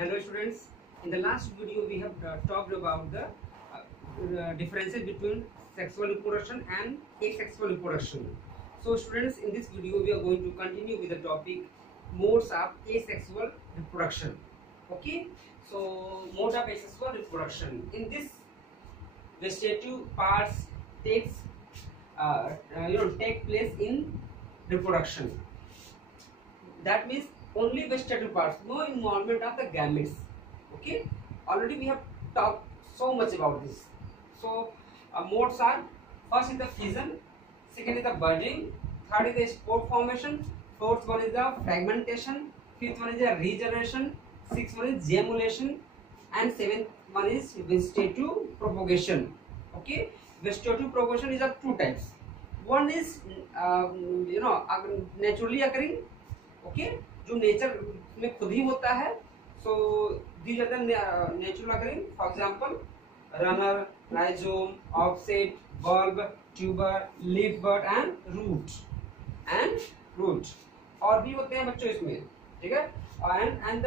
Hello students, in the last video we have talked about the differences between sexual reproduction and asexual reproduction. So students, in this video we are going to continue with the topic modes of asexual reproduction. Okay, so mode of asexual reproduction. In this, vegetative parts take place in reproduction. That means only vegetative parts, no involvement of the gametes. Okay, already we have talked so much about this. So modes are: first is the fission, second is the budding, third is the spore formation, fourth one is the fragmentation, fifth one is the regeneration, sixth one is gemulation, and seventh one is vegetative propagation. Okay, vegetative propagation is of two types. One is naturally occurring, okay, जो nature में खुद ही होता है. So these are the natural occurring. For example runner, rhizome, offset, bulb, tuber, leaf bud and root और भी होते हैं बच्चों इसमें, ठीक है. And the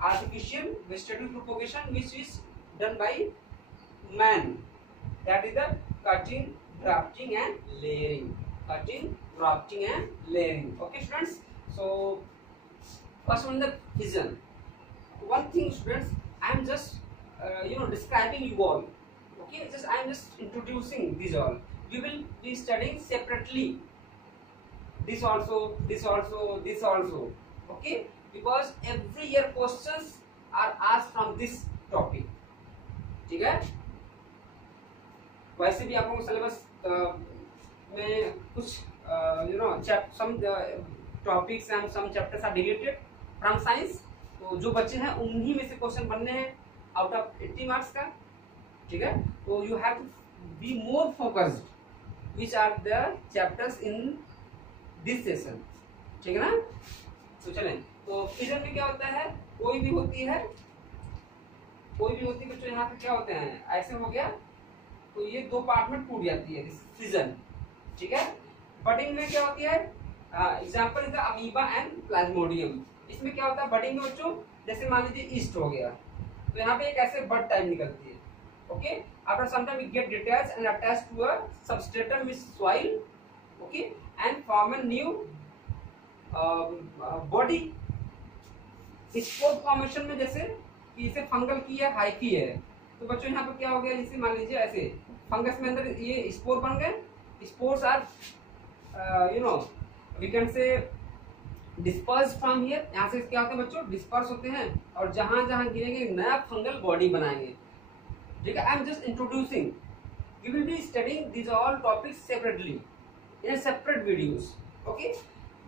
artificial vegetative propagation which is done by man, that is the cutting, grafting and layering. Cutting, grafting and layering. Okay students, so first one, the fission. One thing students, I am just describing you all. Okay, I am just introducing these all. We will be studying separately this also, this also, this also. Okay, because every year questions are asked from this topic. ठीक है. वैसे भी आप लोगों को syllabus में कुछ some topics and some chapters are deleted from science. तो जो बच्चे हैं उन्हीं में से क्वेश्चन बनने हैं आउट ऑफ 80 मार्क्स का, ठीक है. तो you have to be more focused which are the chapters in this session, ठीक है ना. तो चलें. तो फिजन में क्या होता है, कोई भी होती है बच्चों. यहाँ पे क्या होते हैं, ऐसे हो गया तो ये दो पार्ट में टूट जाती है फिजन, ठीक है. बडिंग में क्या होती है, example is the amoeba and Plasmodium. इसमें क्या होता है बडिंग में बच्चों, जैसे मान लीजिए ईस्ट हो गया तो यहाँ पे एक ऐसे बड टाइप निकलती है. Okay, after some time we get detach and attach to a substratum with soil, okay, and form a new body. Spore formation में जैसे कि इसे फंगल की है, हाइफी है, तो बच्चों यहाँ पे क्या हो गया, जैसे मान लीजिए ऐसे फंगस में अंदर ये स्पोर बन गए. Spores are we can say disperse from here. यहाँ से क्या होते हैं बच्चों, डिस्पर्स होते हैं और जहां जहां गिरेंगे नया फंगल बॉडी बनाएंगे, ठीक है. I am just introducing. We will be studying this all topics separately in separate videos. Okay,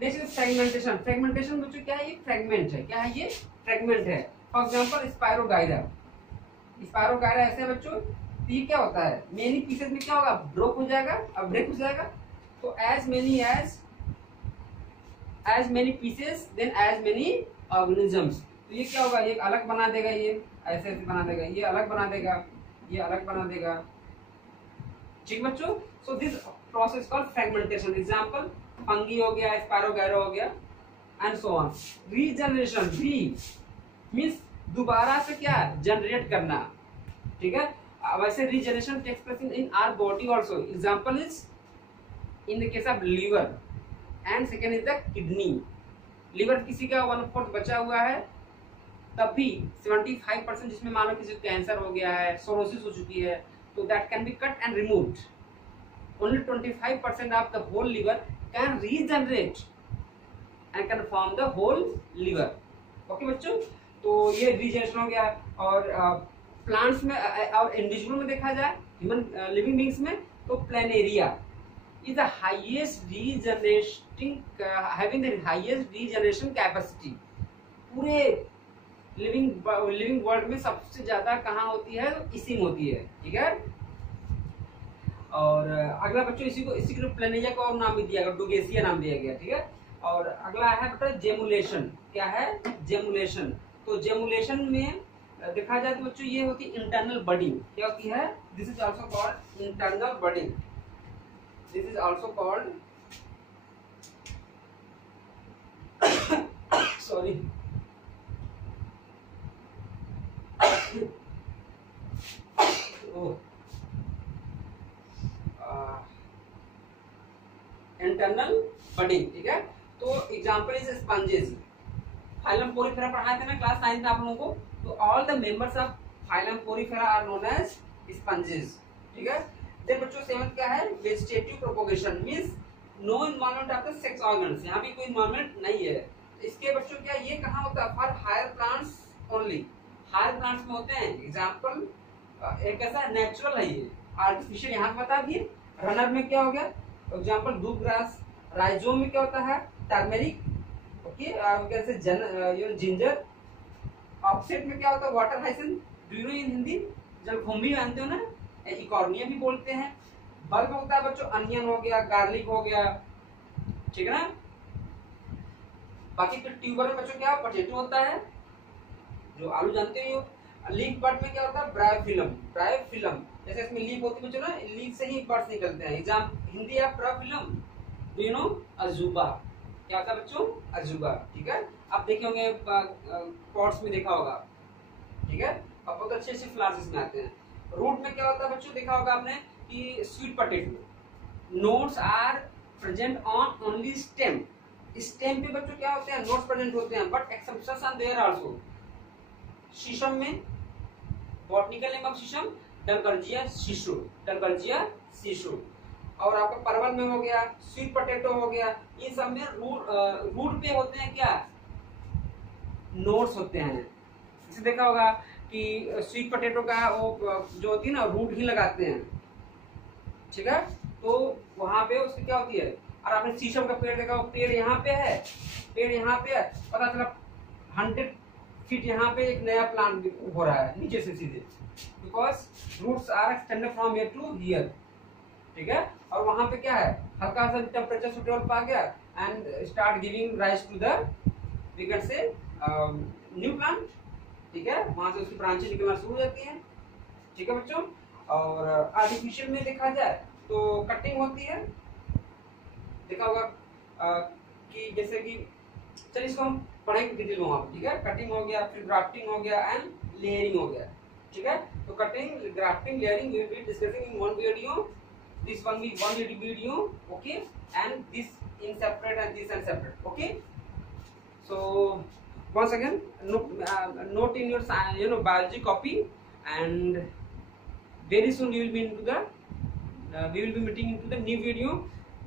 next is fragmentation. Fragmentation बच्चों क्या है, ये फ्रेगमेंट है. क्या है ये, फ्रेगमेंट है. For example spirogyra. स्पायरोगायरा ऐसे है बच्चों, ये क्या होता है, मेनी पीसेस में क्या होगा, ब्रेक हो जाएगा. अब ब्रेक हो जाएगा तो as many pieces then as many organisms. तो ये क्या होगा, ये अलग बना देगा, ये ऐसे ऐसे बना देगा, ये अलग बना देगा, ये अलग बना देगा, ठीक बच्चों. So this process called fragmentation. Example fungi हो गया, स्पायरोगायरा हो गया and so on. Regeneration, re means दोबारा से क्या जनरेट करना, ठीक है. वैसे regeneration takes place in our body also. Example is in the case of liver and second is the kidney. Liver किसी का 1/4 बचा हुआ है, तब भी 75% जिसमें मानो किसी को कैंसर हो गया है, सोरोसिस हो चुकी है, तो that can be cut and removed. Only 25% of the whole liver can regenerate and can form the whole liver. Okay बच्चों, तो ये रीजनरेशन हो गया. और प्लांट्स में और इंडिविजुअल में देखा जाए, ह्यूमन लिविंग बींग्स में, तो planaria is the highest highest regeneration capacity. पूरे लिविंग वर्ल्ड में सबसे ज्यादा कहाँ होती है, तो इसी में होती है, ठीक है. और अगला बच्चों इसी को प्लेनेरिया को और नाम भी दिया गया, डुगेसिया नाम दिया गया, ठीक है. और अगला है बेटा जेमुलेशन. क्या है, जेमुलेशन. तो जेमुलेशन में देखा जाए तो बच्चों ये होती है इंटरनल बडिंग. क्या होती है, this is also called internal budding. This is also called sorry internal budding, ठीक है। तो example is sponges. Phylum Porifera पढ़ाए थे ना क्लास 9 में आप लोगों को, तो all the members of phylum porifera are known as sponges, ठीक है। देन बच्चों सेवंथ क्या है, vegetative propagation means no involvement of the sex organs, यहाँ भी कोई इन्वॉल्वमेंट नहीं है। इसके बच्चों क्या ये कहाँ होता है, for higher plants only, higher plants में होते हैं। एग्जांपल एक कैसा नेचुरल है ये, आर्टिफिशियल यहाँ बता दिए। रनर में क्या हो गया, एग्जांपल दूब ग्रास। राइजोम में क्या होता है, टर्मेरिक, ओके, कैसे जिंजर। ऑफसेट में क्या होता है, water hyacinth, do you know इन हिंदी, जलकुंभी जानते हो ना, इकॉर्निया भी बोलते हैं। बल्ब में होता है बच्चों अनियन हो गया, गार्लिक हो गया, ठीक है ना। बाकी फिर ट्यूबर में बच्चों क्या पोटैटो होता है, जो आलू जानते हो। लीफ बर्ड में क्या होता है, ब्रायोफिलम, ब्रायोफिलम जैसे इसमें लीफ होती है बच्चों ना, लीफ से ही बर्ड्स निकलते हैं। एग्जाम हिंदी है ब्रायोफिलम, डू यू नो अजूबा, क्या होता है बच्चों, अजूबा, ठीक है। आप देखे होंगे पॉट्स में देखा होगा, ठीक है। अब बहुत अच्छे अच्छे फ्लावर्स इसमें आते हैं। रूट में क्या होता है बच्चों, देखा होगा आपने कि sweet potato. Nodes are present on only stem, stem पे बच्चों क्या होते हैं, नोट्स प्रेजेंट होते हैं, but exceptions are there also. शीशम में बॉटनिकल नेम ऑफ शीशम डलगर्जिया शिशु, डलगर्जिया शिशु। और आपका परवल में हो गया, स्वीट पोटैटो हो गया, इन सब में रूट पे होते हैं क्या, नोट्स होते हैं। इसे देखा होगा कि स्वीट पोटैटो का वो जो होती है ना, रूट ही लगाते हैं, ठीक है। तो वहां पे उसकी क्या होती है, और आपने शीशम का पेड़ देखा, पेड़ यहाँ पे है, पेड़ यहाँ पे है, पता चला 100 फीट यहाँ पे एक नया प्लांट हो रहा है नीचे से सीधे, because roots are extended from here to here, ठीक है। और वहां पे क्या है, हल्का सा टेम्परेचर सुटेबल पा गया and start giving rise to the, we can say new plant, ठीक है। वहां से उसकी ब्रांचें निकलना शुरू हो जाती हैं, ठीक है बच्चों। और आर्टिफिशियल में देखा जाए तो कटिंग होती है, देखा होगा कि जैसे कि, चलिए इसको हम पढ़ेंगे डिटेल में वहां, ठीक है। कटिंग हो गया, फिर ग्राफ्टिंग हो गया एंड लेयरिंग हो गया, ठीक है। तो cutting, grafting, layering we will be discussing in one video, this one will one video, okay, and this in separate and this in separate, okay. So once again note in your biology copy, and very soon we will be into the we will be meeting into the new video.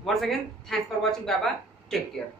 Once again, thanks for watching, bye bye, take care.